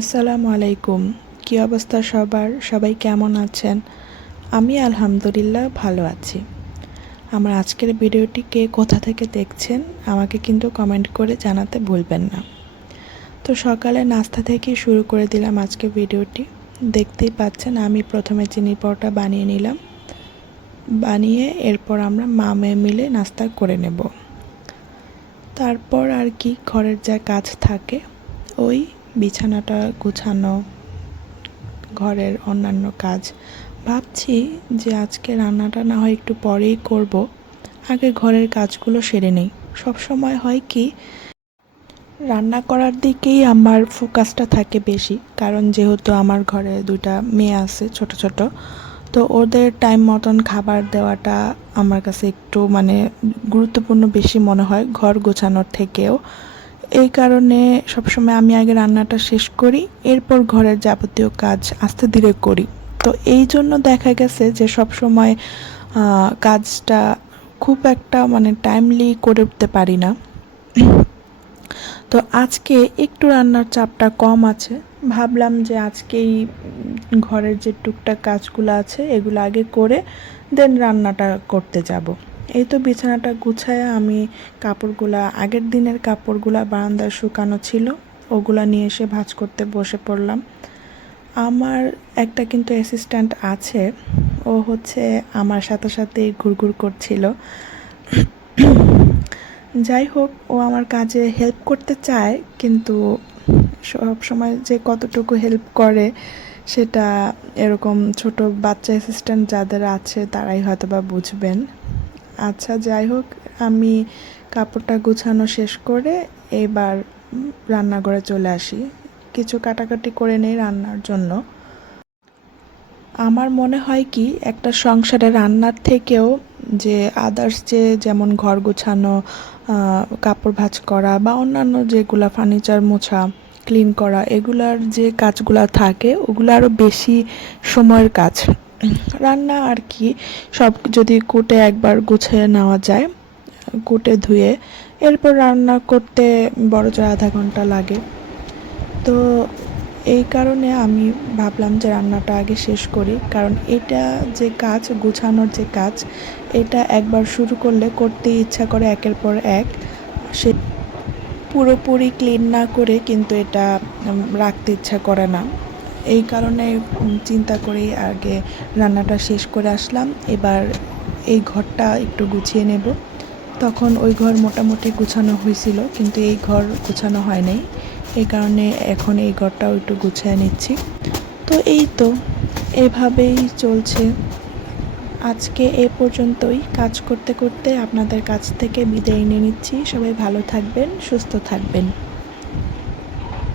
আসসালামু আলাইকুম। কী অবস্থা সবার? সবাই কেমন আছেন? আমি আলহামদুলিল্লাহ ভালো আছি। আমার আজকের ভিডিওটি কে কোথা থেকে দেখছেন, আমাকে কিন্তু কমেন্ট করে জানাতে ভুলবেন না। তো সকালে নাস্তা থেকে শুরু করে দিলাম আজকে ভিডিওটি। দেখতেই পাচ্ছেন আমি প্রথমে চিনি পরোটা বানিয়ে নিলাম। বানিয়ে এরপর আমরা মা মেয়ে মিলে নাস্তা করে নেব। তারপর আর কি ঘরের যা কাজ থাকে, ওই বিছানাটা গুছানো, ঘরের অন্যান্য কাজ। ভাবছি যে আজকে রান্নাটা না হয় একটু পরেই করব। আগে ঘরের কাজগুলো সেরে নেই। সব সময় হয় কি, রান্না করার দিকেই আমার ফোকাসটা থাকে বেশি। কারণ যেহেতু আমার ঘরে দুইটা মেয়ে আছে, ছোট ছোট, তো ওদের টাইম মতন খাবার দেওয়াটা আমার কাছে একটু মানে গুরুত্বপূর্ণ বেশি মনে হয়। ঘর গোছানোর থেকেও। এই কারণে সবসময় আমি আগে রান্নাটা শেষ করি, এরপর ঘরের যাবতীয় কাজ আস্তে ধীরে করি। তো এই জন্য দেখা গেছে যে সবসময় কাজটা খুব একটা মানে টাইমলি করে উঠতে পারি না। তো আজকে একটু রান্নার চাপটা কম আছে। ভাবলাম যে আজকেই ঘরের যে টুকটাক কাজগুলো আছে, এগুলো আগে করে দেন রান্নাটা করতে যাব। এই তো বিছানাটা গুছায় আমি কাপড়গুলা, আগের দিনের কাপড়গুলা বারান্দায় শুকানো ছিল, ওগুলা নিয়ে এসে ভাঁজ করতে বসে পড়লাম। আমার একটা কিন্তু অ্যাসিস্ট্যান্ট আছে, ও হচ্ছে আমার সাথে সাথে ঘুরঘুর করছিল। যাই হোক, ও আমার কাজে হেল্প করতে চায়, কিন্তু সব সময় যে কতটুকু হেল্প করে সেটা এরকম ছোট বাচ্চা অ্যাসিস্ট্যান্ট যাদের আছে তারাই হয়তো বা বুঝবেন। আচ্ছা যাই হোক, আমি কাপড়টা গুছানো শেষ করে এবার রান্নাঘরে চলে আসি। কিছু কাটাকাটি করে নেই রান্নার জন্য। আমার মনে হয় কি, একটা সংসারে রান্নার থেকেও যে আদার্স যে যেমন ঘর গোছানো কাপড় ভাঁজ করা বা অন্যান্য যেগুলা ফার্নিচার মোছা ক্লিন করা, এগুলার যে কাজগুলা থাকে, ওগুলো আরও বেশি সময়ের কাজ। রান্না আর কি, সব যদি কুটে একবার গুছিয়ে নেওয়া যায়, কুটে ধুয়ে, এরপর রান্না করতে বড় জোর আধা ঘণ্টা লাগে। তো এই কারণে আমি ভাবলাম যে রান্নাটা আগে শেষ করি, কারণ এটা যে কাজ, গুছানোর যে কাজ, এটা একবার শুরু করলে করতে ইচ্ছা করে একের পর এক। সে পুরোপুরি ক্লিন না করে কিন্তু এটা রাখতে ইচ্ছা করে না। এই কারণে চিন্তা করেই আগে রান্নাটা শেষ করে আসলাম। এবার এই ঘরটা একটু গুছিয়ে নেব। তখন ওই ঘর মোটামুটি গুছানো হয়েছিল, কিন্তু এই ঘর গুছানো হয় নাই। এই কারণে এখন এই ঘরটাও একটু গুছিয়ে নিচ্ছি। তো এই তো, এভাবেই চলছে। আজকে এ পর্যন্তই। কাজ করতে করতে আপনাদের কাছ থেকে বিদায় নিয়ে নিচ্ছি। সবাই ভালো থাকবেন, সুস্থ থাকবেন।